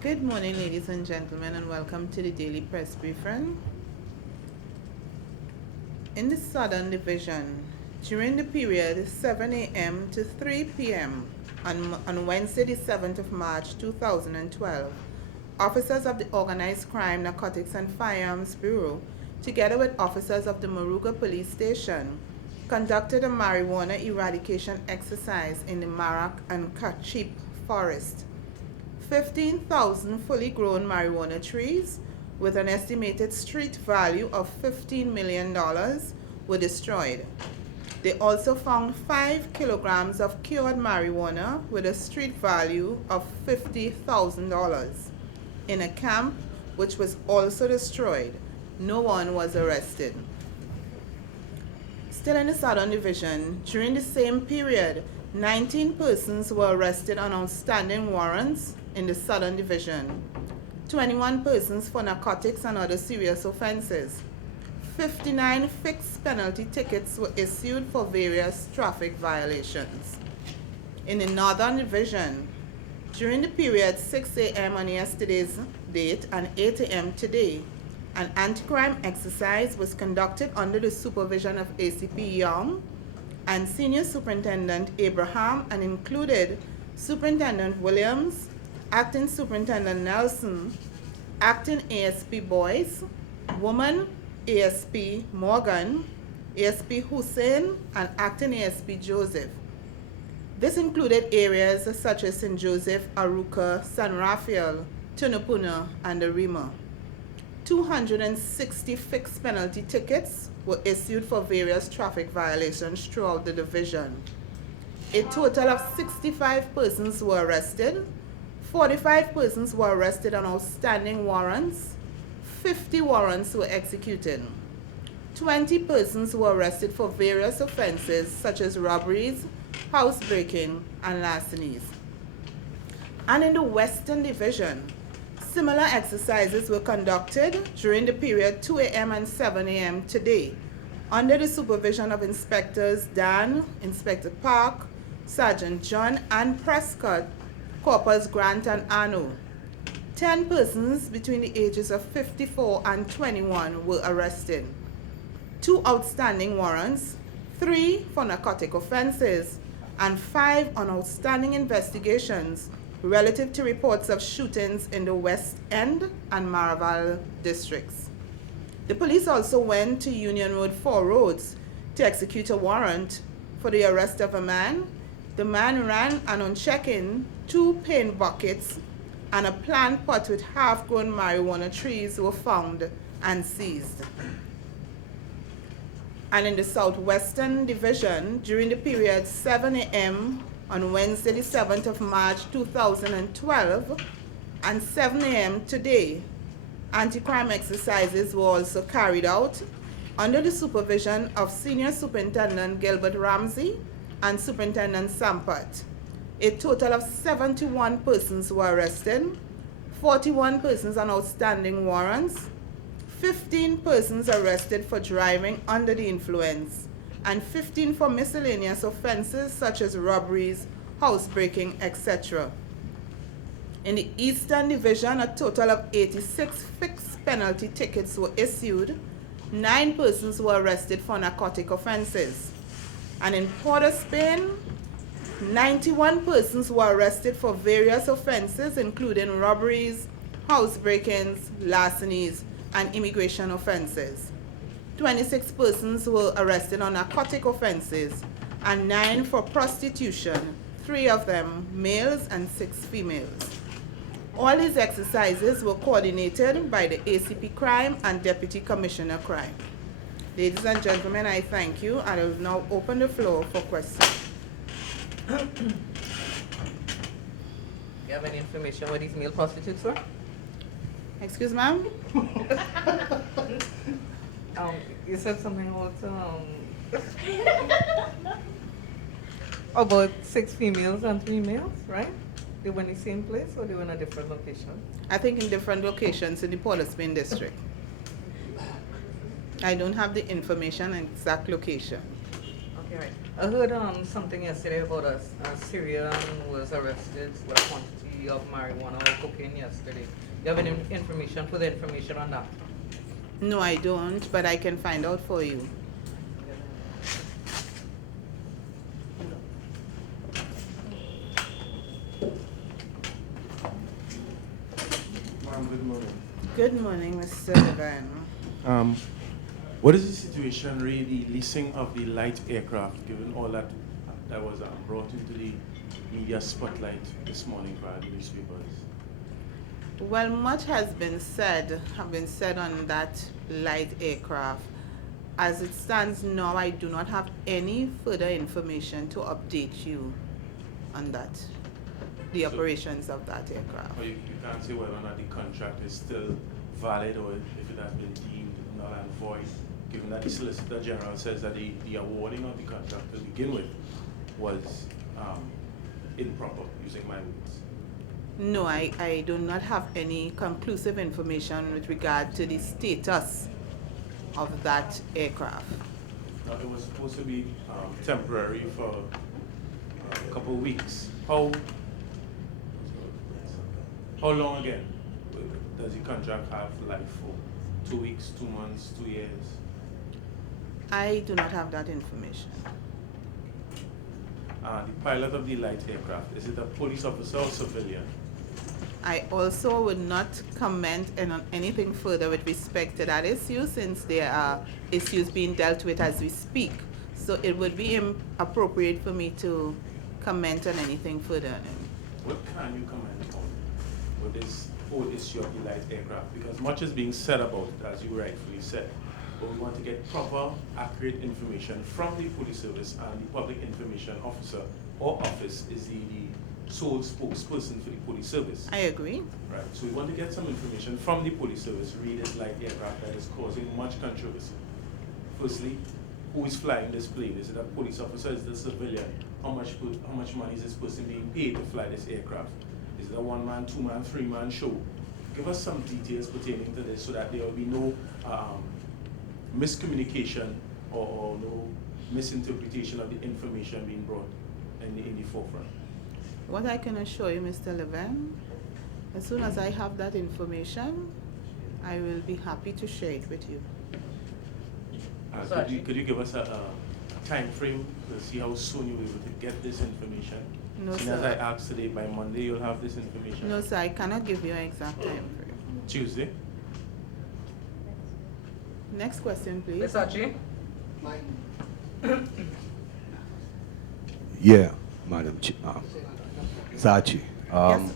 Good morning, ladies and gentlemen, and welcome to the Daily Press Briefing. In the Southern Division, during the period 7 a.m. to 3 p.m. on Wednesday, the 7th of March 2012, officers of the Organized Crime, Narcotics and Firearms Bureau, together with officers of the Moruga Police Station, conducted a marijuana eradication exercise in the Marak and Kachip forest. 15,000 fully grown marijuana trees with an estimated street value of $15 million were destroyed. They also found 5 kilograms of cured marijuana with a street value of $50,000 in a camp which was also destroyed. No one was arrested. Still in the Southern Division, during the same period, 19 persons were arrested on outstanding warrants in the Southern Division, 21 persons for narcotics and other serious offenses. 59 fixed penalty tickets were issued for various traffic violations. In the Northern Division, during the period 6 a.m. on yesterday's date and 8 a.m. today, an anti-crime exercise was conducted under the supervision of ACP Young and Senior Superintendent Abraham and included Superintendent Williams, Acting Superintendent Nelson, Acting ASP Boyce, Woman ASP Morgan, ASP Hussein, and Acting ASP Joseph. This included areas such as St. Joseph, Aruka, San Rafael, Tunapuna, and Arima. 260 fixed penalty tickets were issued for various traffic violations throughout the division. A total of 65 persons were arrested. 45 persons were arrested on outstanding warrants. 50 warrants were executed. 20 persons were arrested for various offenses such as robberies, housebreaking, and larcenies. And in the Western Division, similar exercises were conducted during the period 2 a.m. and 7 a.m. today, under the supervision of Inspectors Dan, Inspector Park, Sergeant John Ann Prescott, Corpus Grant and Arno. 10 persons between the ages of 54 and 21 were arrested. 2 outstanding warrants, 3 for narcotic offenses, and 5 on outstanding investigations relative to reports of shootings in the West End and Maraval districts. The police also went to Union Road 4 Roads to execute a warrant for the arrest of a man. The man ran and on check-in, 2 paint buckets and a plant pot with half-grown marijuana trees were found and seized. And in the Southwestern Division, during the period 7 a.m. on Wednesday the 7th of March 2012 and 7 a.m. today, anti-crime exercises were also carried out under the supervision of Senior Superintendent Gilbert Ramsey and Superintendent Sampat. A total of 71 persons were arrested, 41 persons on outstanding warrants, 15 persons arrested for driving under the influence, and 15 for miscellaneous offenses such as robberies, housebreaking, etc. In the Eastern Division, a total of 86 fixed penalty tickets were issued. 9 persons were arrested for narcotic offenses. And in Port of Spain, 91 persons were arrested for various offenses, including robberies, housebreakings, larcenies, and immigration offenses. 26 persons were arrested on narcotic offenses, and 9 for prostitution, 3 of them males and 6 females. All these exercises were coordinated by the ACP Crime and Deputy Commissioner Crime. Ladies and gentlemen, I thank you, and I will now open the floor for questions. You have any information what these male prostitutes were? Excuse, ma'am? You said something about 6 females and 3 males, right? They were in the same place or they were in a different location? I think in different locations in the Port of Spain district. I don't have the information and exact location. Okay, right. I heard something yesterday about a Syrian was arrested with a quantity quantity of marijuana or cocaine yesterday. You have any information, further information on that? No, I don't, but I can find out for you. Ma'am, good morning. Good morning, Mr. Levan. What is the situation really leasing of the light aircraft, given all that was brought into the media spotlight this morning by the newspapers? Well, much have been said on that light aircraft. As it stands now, I do not have any further information to update you on that, the So- operations of that aircraft. Or you can't say whether or not the contract is still valid or if it has been deemed null and void, given that the Solicitor General says that the awarding of the contract to begin with was improper, using my words. No, I do not have any conclusive information with regard to the status of that aircraft. Now, it was supposed to be temporary for a couple of weeks. How long again does the contract have life for? 2 weeks, 2 months, 2 years? I do not have that information. The pilot of the light aircraft, is it a police officer or civilian? I also would not comment on anything further with respect to that issue, since there are issues being dealt with as we speak. So it would be inappropriate for me to comment on anything further on it. What can you comment on with this whole issue of the light aircraft? Because much is being said about it, as you rightfully said. But we want to get proper, accurate information from the police service, and the public information officer or office is the sole spokesperson for the police service. I agree. Right. So we want to get some information from the police service re this light aircraft that is causing much controversy. Firstly, who is flying this plane? Is it a police officer? Is it a civilian? How much money is this person being paid to fly this aircraft? Is it a 1-man, 2-man, 3-man show? Give us some details pertaining to this so that there will be no miscommunication or no misinterpretation of the information being brought in the forefront. What I can assure you, Mr. Levan, as soon as I have that information, I will be happy to share it with you. Could you give us a time frame to see how soon you'll be able to get this information? No, As I sir. asked today, by Monday you'll have this information? No, sir, I cannot give you an exact time frame. Tuesday? Next question, please. Ms. Archie? Yeah, Madam Sachi. Yes.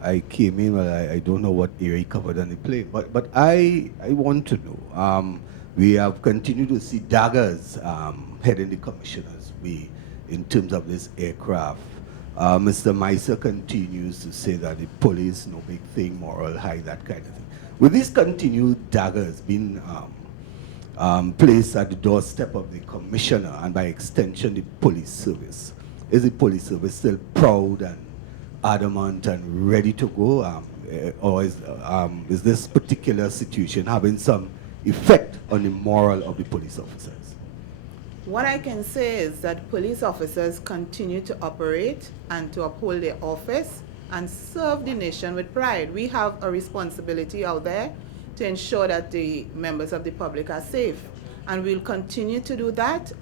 I came in, but I don't know what area he covered on the plane. But I want to know. We have continued to see daggers heading the commissioner's way in terms of this aircraft. Mr. Meiser continues to say that the police, no big thing, moral high, that kind of thing. With these continued daggers being placed at the doorstep of the commissioner and by extension the police service, is the police service still proud and adamant and ready to go, or is this particular situation having some effect on the moral of the police officers? What I can say is that police officers continue to operate and to uphold their office and serve the nation with pride. We have a responsibility out there to ensure that the members of the public are safe, and we'll continue to do that.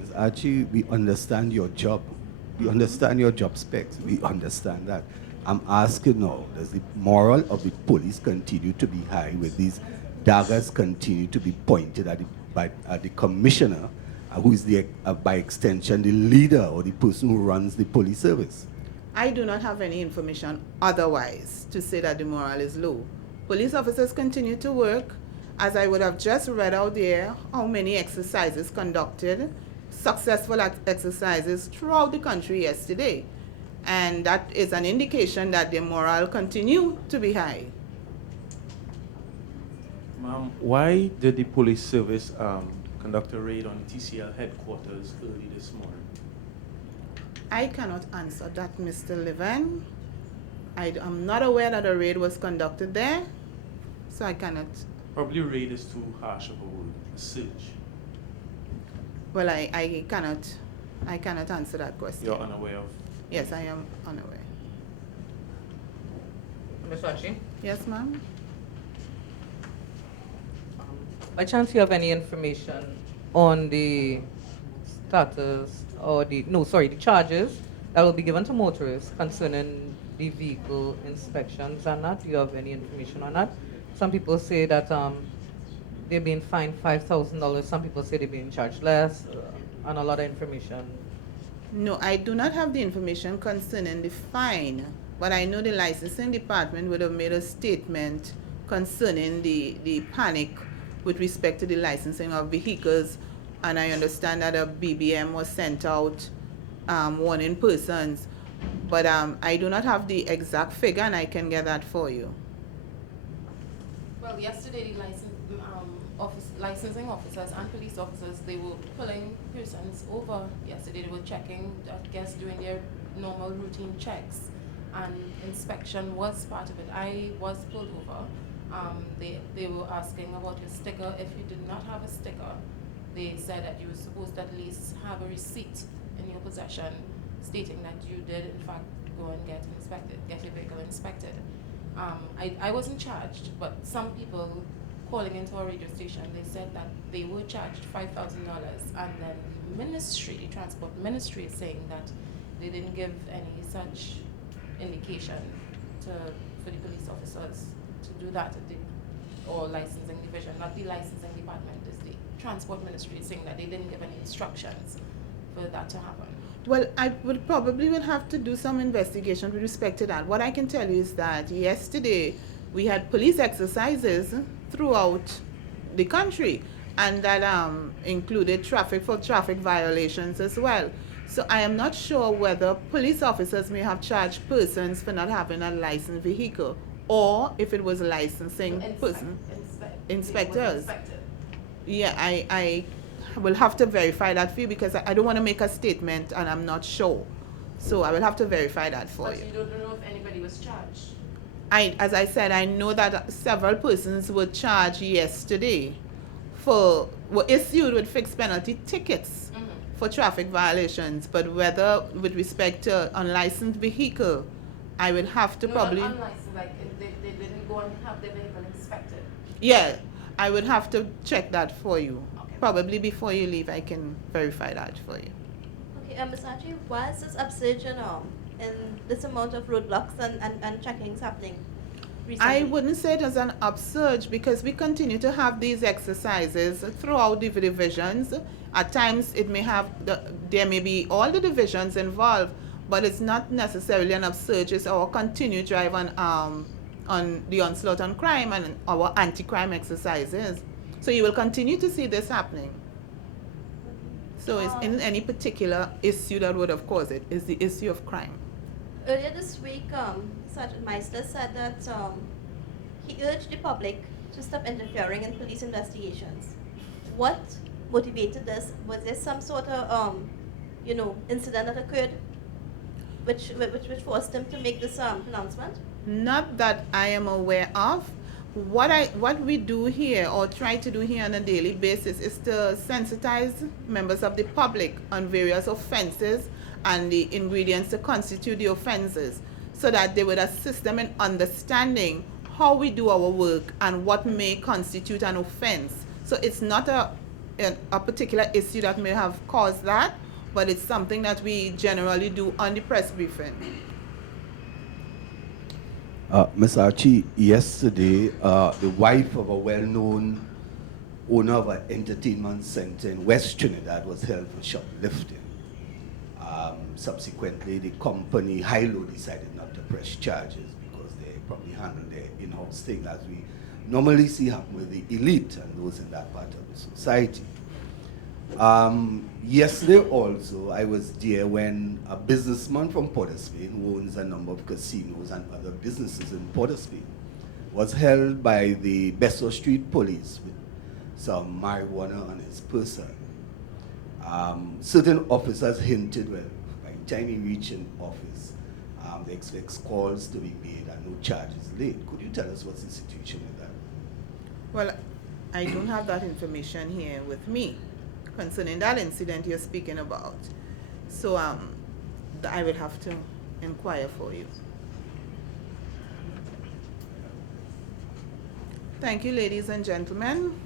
Ms. Archie, we understand your job. We understand your job specs. We understand that. I'm asking now, does the moral of the police continue to be high with these daggers continue to be pointed at the commissioner, who is by extension the leader or the person who runs the police service? I do not have any information otherwise to say that the morale is low. Police officers continue to work, as I would have just read out there how many exercises conducted, successful exercises throughout the country yesterday. And that is an indication that the morale continue to be high. Ma'am, why did the police service conduct a raid on TCL headquarters early this morning? I cannot answer that, Mr. Levan. I am not aware that a raid was conducted there, so I cannot. Probably raid is too harsh of a word. A search. Well, I cannot answer that question. You're unaware of Yes, I am unaware. Ms. Archie? Yes, ma'am? By chance you have any information on the status or the charges that will be given to motorists concerning the vehicle inspections and that? Do you have any information on that? Some people say that they're being fined $5,000. Some people say they're being charged less, and a lot of information. No, I do not have the information concerning the fine, but I know the licensing department would have made a statement concerning the panic with respect to the licensing of vehicles, and I understand that a BBM was sent out warning persons, but I do not have the exact figure, and I can get that for you. Well, yesterday the licensing officers and police officers, they were pulling persons over. Yesterday they were checking, I guess, doing their normal routine checks, and inspection was part of it. I was pulled over. They were asking about your sticker. If you did not have a sticker, they said that you were supposed to at least have a receipt in your possession stating that you did in fact go and get your vehicle inspected. I wasn't charged, but some people calling into our radio station, they said that they were charged $5,000, and then the transport ministry is saying that they didn't give any such indication for the police officers to do that at or licensing division, not the licensing department, is the transport ministry saying that they didn't give any instructions for that to happen. Well, I will have to do some investigation with respect to that. What I can tell you is that yesterday we had police exercises throughout the country, and that included traffic violations as well. So I am not sure whether police officers may have charged persons for not having a licensed vehicle, or if it was a licensing person. Inspectors. Yeah, I will have to verify that for you, because I don't want to make a statement and I'm not sure. So I will have to verify that for you. But you don't know if anybody was charged? As I said, I know that several persons were charged yesterday were issued with fixed penalty tickets for traffic violations, but whether with respect to unlicensed vehicle, I would have to probably... Not unlicensed, like they didn't go and have their vehicle inspected. Yeah, I would have to check that for you. Okay. Probably before you leave, I can verify that for you. Okay, Ms. Archie, why is this upsurge in this amount of roadblocks and checkings happening recently? I wouldn't say it as an upsurge, because we continue to have these exercises throughout the divisions. At times it may have, there may be all the divisions involved, but it's not necessarily an upsurge. It's our continued drive on the onslaught on crime and our anti-crime exercises. So you will continue to see this happening. So it's in any particular issue that would have caused it is the issue of crime. Earlier this week, Sergeant Meister said that he urged the public to stop interfering in police investigations. What motivated this? Was there some sort of, incident that occurred which forced him to make this pronouncement? Not that I am aware of. What we do here, or try to do here on a daily basis, is to sensitize members of the public on various offenses and the ingredients to constitute the offenses, so that they would assist them in understanding how we do our work and what may constitute an offense. So it's not a particular issue that may have caused that, but it's something that we generally do on the press briefing. Ms. Archie, yesterday, the wife of a well-known owner of an entertainment center in West Trinidad was held for shoplifting. Subsequently, the company, Hilo, decided not to press charges because they probably handled their in-house thing, as we normally see happen with the elite and those in that part of the society. Yesterday also, I was there when a businessman from Port of Spain, who owns a number of casinos and other businesses in Port of Spain, was held by the Besseau Street police with some marijuana on his person. Certain officers hinted, well, by the time he reached in office, they expect calls to be made and no charges laid. Could you tell us what's the situation with that? Well, I don't have that information here with me concerning that incident you're speaking about. So I will have to inquire for you. Thank you, ladies and gentlemen.